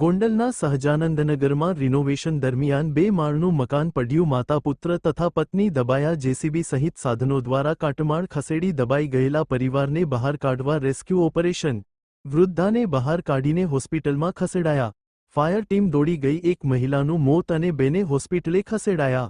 ગોંડલના સહજાનંદનગરમાં રિનોવેશન દરમિયાન 2 માળનું મકાન પડ્યું. માતા પુત્ર તથા પત્ની દબાયા. જેસીબી સહિત સાધનો દ્વારા કાટમાળ ખસેડી દબાઈ ગયેલા પરિવારને બહાર કાઢવા રેસ્ક્યુ ઓપરેશન. વૃદ્ધાને બહાર કાઢીને હોસ્પિટલમાં ખસેડાયા. ફાયર ટીમ દોડી ગઈ. એક મહિલાનું મોત અને 2ને હોસ્પિટલે ખસેડાયા.